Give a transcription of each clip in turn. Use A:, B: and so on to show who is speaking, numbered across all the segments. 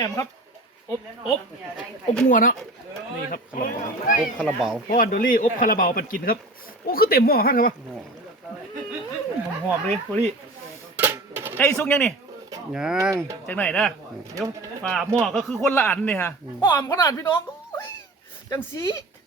A: มครับอบงัวเนาะนี่ครับคาราบาวอบคาราบาวพ่อดูรี่อบคาราบาวปันกินครับโอ้คือเต็มหม้อข้างเลยวะหอมเลยดูรี่ไอ้ซุกยังนี่
B: ยัง
A: จากไหนนะเดี๋ยวฝ่าหม้อก็คือคนละอันนี่ฮะหอมขนาดพี่น้องจังสี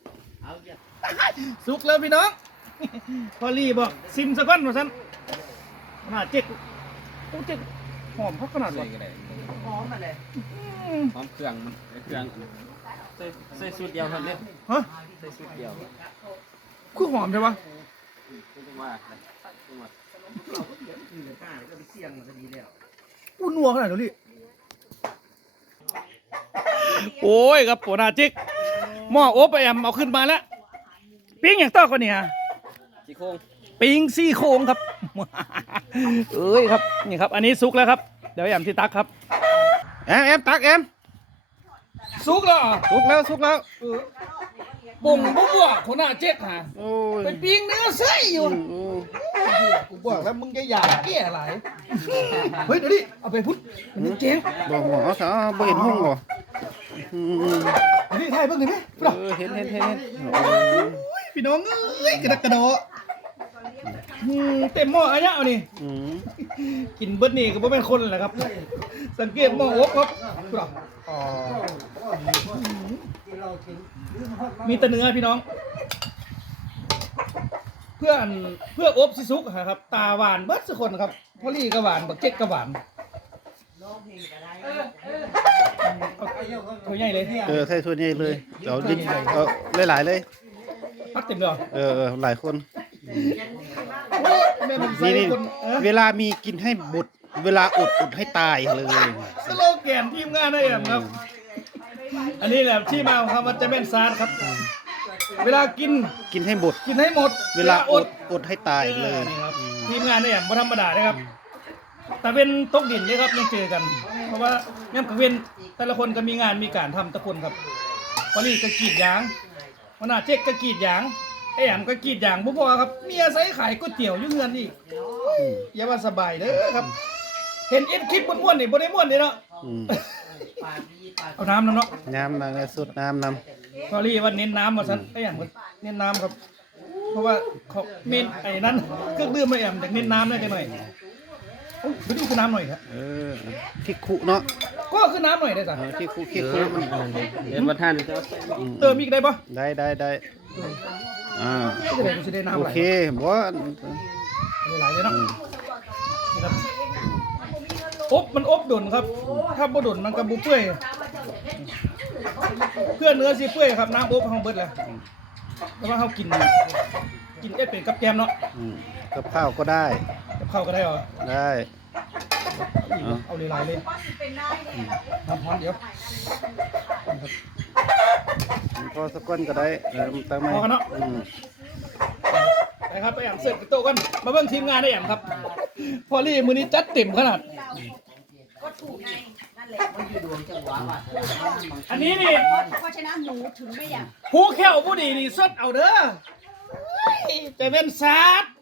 A: สุกแล้วพี่น้องพอลี่บอกซิมสักก้อนมาสั้นขนาดเจ๊กโอ้เจ๊กหอมเขาขนาดไหน
C: หอมมาเลยหอมเครื่องมันเครื่องใส่สูตรเดียวครับเนี่ย
A: ฮะ
C: ใส่สูตรเดียว
A: คือหอมใช่ปะอุ่นนัวขนาดนี้โอ้ยครับปวดหน้าเจ๊กหม้อโอ๊บไปแอมเอาขึ้นมาแล้วปิ้งอย่างต้อคนนี้ฮะ
C: ซี่โครง
A: ปิ้งซี่โครงครับเอ้ยครับนี่ครับอันนี้ซุกแล้วครับเดี๋ยวแอมที่ตักครับ
B: แอมตักแอม
A: ซุกแล้ว
B: สุกแล้ว
A: บ่งบัวคนหน้าเจ๊กฮะเป็นปิ้งเนื้อไส้อยู่กูบอกแล้วมึงจะอยากแก้อะไรเฮ้ยเดี๋ยวดิเอาไปพุทธมันเจ๊ง
B: บอกเอาซะบ่เห็นห้องบ่
A: อันนี้ไทยเพิ่งเห็นไหม
B: เห็น
A: พี่น้องเอ้ยกระดักกระโดดเต็มหม้ออะไรเอานี่กินเบิร์ดนี่ก็ไม่เป็นคนแหละครับสังเกตหม้ออบครับมีแต่เนื้อพี่น้องเพื่ออบซิซุกครับตาหวานเบิร์ดสักคนครับพอลี่ก็หวานบักเจ๊กก็หวานถ้วยใหญ่เลย
B: ใช่ถ้วยใหญ่เลยเอาหลายเลย
A: พักเต็มเลย
B: หลายคนนี่เวลามีกินให้บุดเวลาอดให้ตายเลย
A: สโลแกนทีมงานได้ยังครับอันนี้แหละที่มาของคำว่าจะเป็นซาร์ครับเวลากินให้หมด
B: เวลาอดให้ตายเลย
A: ทีมงานได้อย่างไม่ธรรมดานะครับแต่เป็นตกดินเลยครับยังเจอกันเพราะว่างั้นกับเว้นแต่ละคนก็มีงานมีการทำตะคนครับพอลี่ก็กรีดยางหัวหน้าเจ๊กก็กรีดยางไอ้แอมก็กรีดยางบุพอครับเมียใส่ขายก๋วยเตี๋ยวยุ่งเงินอีกอย่าว่าสบายเด้อครับเห็นคลิปม้วนๆนี่บ่ได้ม้วนนี่เนาะเอาน้ำเนาะ
B: น้ำสุดน้
A: พอลี่ว่าเน้นน้ำมาสั้นไอ้แอมเน้นน้ำครับเพราะว่าเขาเมนไอ้นั้นเครื่องดื่มไอ้แอมจากเน้นน้ำได้จังหน่อยโอ้ยดูคือน้ำหน่อยครับ
B: ที่คุเนาะ
A: ก็คือน้ำหน่อยได้จ้ะ
B: ที่คุ
C: มันเดี๋ยวมาทาน
A: มีได้ปะ
B: ได้โอเคบ่
A: หลายเลยเนาะมันอบดุนครับถ้าบ่ดุนมันก็บุเปื่อยเพื่อเนื้อสิเปื่อยครับน้ำอบของเบิดเลยแต่ว่าเขากินเป็นกับแกมเนาะ
B: กับข้าวก็ได้
A: กับข้าวก็ได้เหรอ
B: ได้
A: เอาหลายเลยน้ำร้อนเดี๋ยว
B: พอสักก้อนก็ได้ตั้งไหม
A: พอกันเนาะนะครับไปแอมเสิร์ฟกระโต๊ะกันมาเบิ่งทีมงานได้แอมครับพอลี่มือนี้จัดเต็มขนาด
D: ก็ถูกไงนั่นแหละมันอยู่ดวงจังหวะว่ะ
A: อันนี้นี่
D: เพราะฉะนั้นหนูถึงไม่อยาก
A: ผู้แค่ผู้ดีนี่สดเอาเด้อจะเป็นซาด